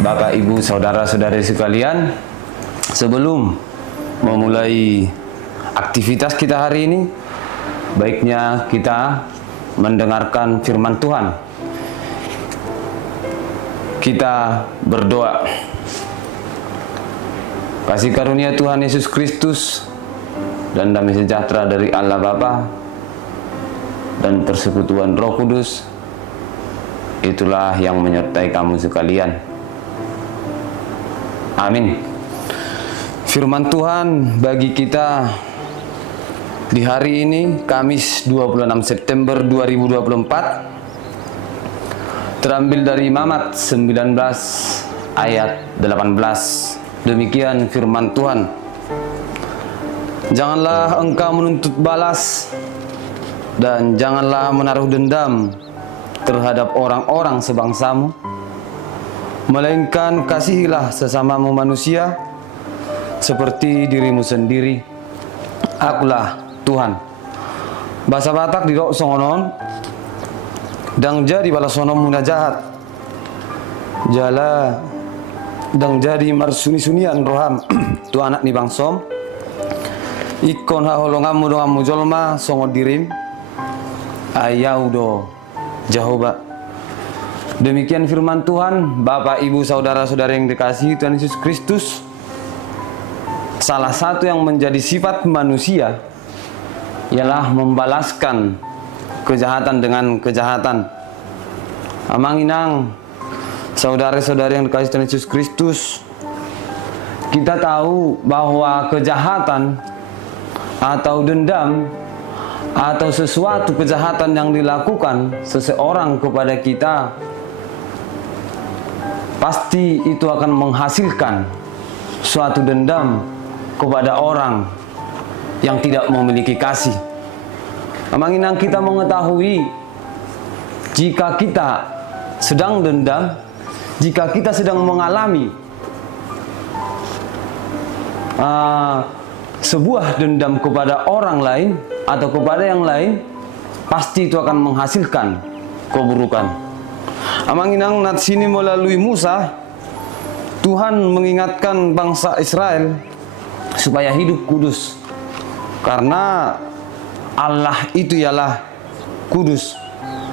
Bapak, Ibu, saudara-saudari sekalian, sebelum memulai aktivitas kita hari ini, baiknya kita mendengarkan firman Tuhan. Kita berdoa. Kasih karunia Tuhan Yesus Kristus dan damai sejahtera dari Allah Bapa dan persekutuan Roh Kudus, itulah yang menyertai kamu sekalian. Amin. Firman Tuhan bagi kita di hari ini, Kamis 26 September 2024, terambil dari Mamat 19 ayat 18. Demikian firman Tuhan. Janganlah engkau menuntut balas dan janganlah menaruh dendam terhadap orang-orang sebangsamu, melainkan kasihilah sesamamu manusia seperti dirimu sendiri. Akulah Tuhan. Bahasa Batak di Rok Songonon dang jadi balasonom muna jahat jala dang jadi marsuni-sunian roham tu anak ni bangsom ikon ha holongamu doamu jolma songo dirim ayau do Jehovah. Demikian firman Tuhan. Bapak, Ibu, saudara-saudara yang dikasihi Tuhan Yesus Kristus, salah satu yang menjadi sifat manusia ialah membalaskan kejahatan dengan kejahatan. Amanginang, saudara-saudara yang dikasihi Tuhan Yesus Kristus, kita tahu bahwa kejahatan atau dendam atau sesuatu kejahatan yang dilakukan seseorang kepada kita, pasti itu akan menghasilkan suatu dendam kepada orang yang tidak memiliki kasih. Amanginang, kita mengetahui jika kita sedang dendam, jika kita sedang mengalami sebuah dendam kepada orang lain atau kepada yang lain, pasti itu akan menghasilkan keburukan. Amanginang, nat sini melalui Musa, Tuhan mengingatkan bangsa Israel supaya hidup kudus, karena Allah itu ialah kudus.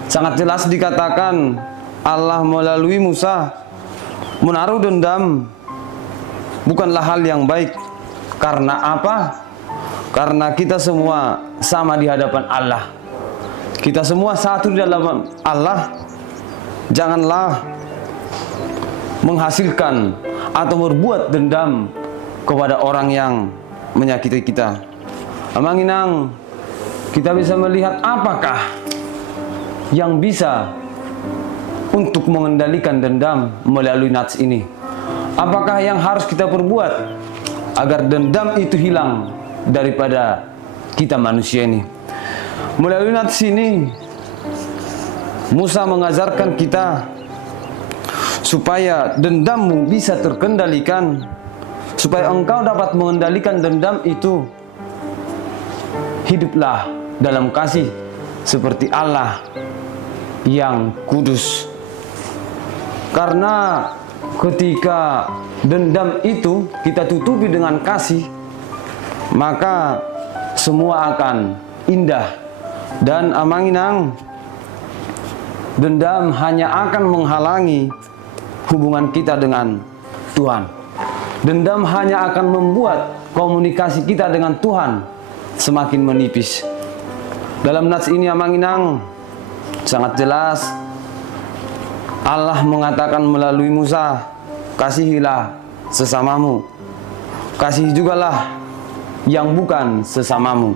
Sangat jelas dikatakan Allah melalui Musa menaruh dendam bukanlah hal yang baik. Karena apa? Karena kita semua sama di hadapan Allah. Kita semua satu di dalam Allah. Janganlah menghasilkan atau berbuat dendam kepada orang yang menyakiti kita. Amanginang, kita bisa melihat apakah yang bisa untuk mengendalikan dendam melalui nats ini. Apakah yang harus kita perbuat agar dendam itu hilang daripada kita manusia ini? Melalui nats ini, Musa mengajarkan kita supaya dendammu bisa terkendalikan, supaya engkau dapat mengendalikan dendam itu. Hiduplah dalam kasih seperti Allah yang kudus. Karena ketika dendam itu kita tutupi dengan kasih, maka semua akan indah. Dan amanginang, dendam hanya akan menghalangi hubungan kita dengan Tuhan. Dendam hanya akan membuat komunikasi kita dengan Tuhan semakin menipis. Dalam nats ini, amanginang, sangat jelas Allah mengatakan melalui Musa, kasihilah sesamamu, kasihi jugalah yang bukan sesamamu.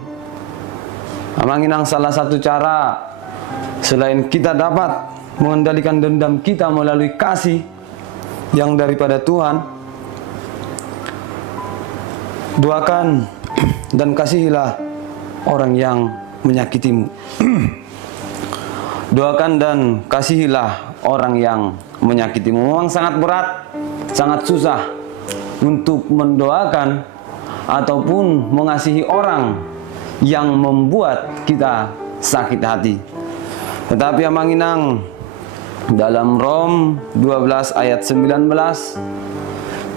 Amanginang, salah satu cara selain kita dapat mengendalikan dendam kita melalui kasih yang daripada Tuhan, doakan dan kasihilah orang yang menyakitimu. Doakan dan kasihilah orang yang menyakitimu. Memang sangat berat, sangat susah untuk mendoakan ataupun mengasihi orang yang membuat kita sakit hati. Tetapi amanginang, dalam Rom 12 ayat 19,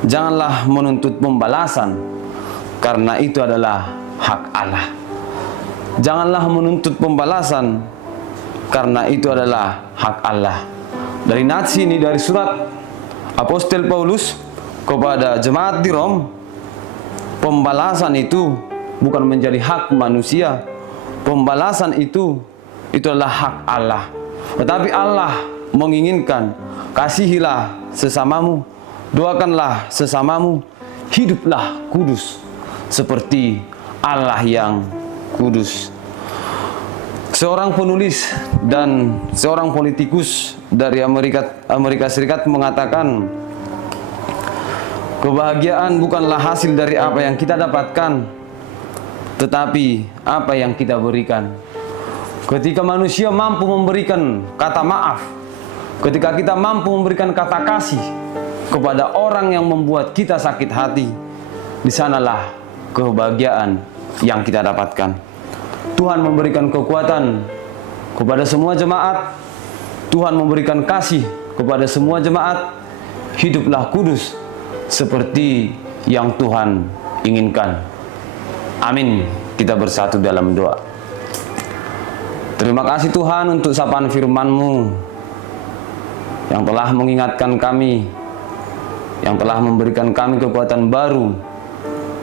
janganlah menuntut pembalasan, karena itu adalah hak Allah. Janganlah menuntut pembalasan, karena itu adalah hak Allah. Dari nats ini, dari surat Apostel Paulus kepada jemaat di Rom, pembalasan itu bukan menjadi hak manusia. Pembalasan itu adalah hak Allah. Tetapi Allah menginginkan, kasihilah sesamamu, doakanlah sesamamu, hiduplah kudus seperti Allah yang kudus. Seorang penulis dan seorang politikus dari Amerika Serikat mengatakan, kebahagiaan bukanlah hasil dari apa yang kita dapatkan, tetapi apa yang kita berikan. Ketika manusia mampu memberikan kata maaf, ketika kita mampu memberikan kata kasih kepada orang yang membuat kita sakit hati, di sanalah kebahagiaan yang kita dapatkan. Tuhan memberikan kekuatan kepada semua jemaat. Tuhan memberikan kasih kepada semua jemaat. Hiduplah kudus seperti yang Tuhan inginkan. Amin. Kita bersatu dalam doa. Terima kasih Tuhan untuk sapaan firman-Mu yang telah mengingatkan kami, yang telah memberikan kami kekuatan baru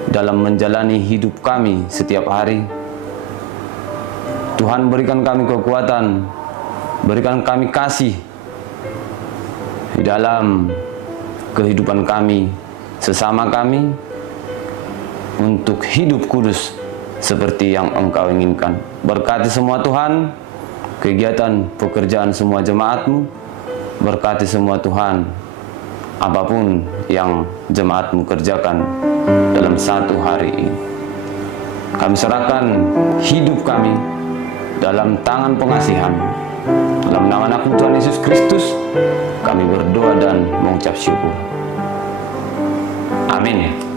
dalam menjalani hidup kami setiap hari. Tuhan, berikan kami kekuatan, berikan kami kasih di dalam kehidupan kami, sesama kami, untuk hidup kudus seperti yang Engkau inginkan. Berkati semua Tuhan, kegiatan pekerjaan semua jemaat-Mu. Berkati semua Tuhan, apapun yang jemaat-Mu kerjakan dalam satu hari ini. Kami serahkan hidup kami dalam tangan pengasihan. Dalam nama Anak Tuhan Yesus Kristus, kami berdoa dan mengucap syukur. Amin.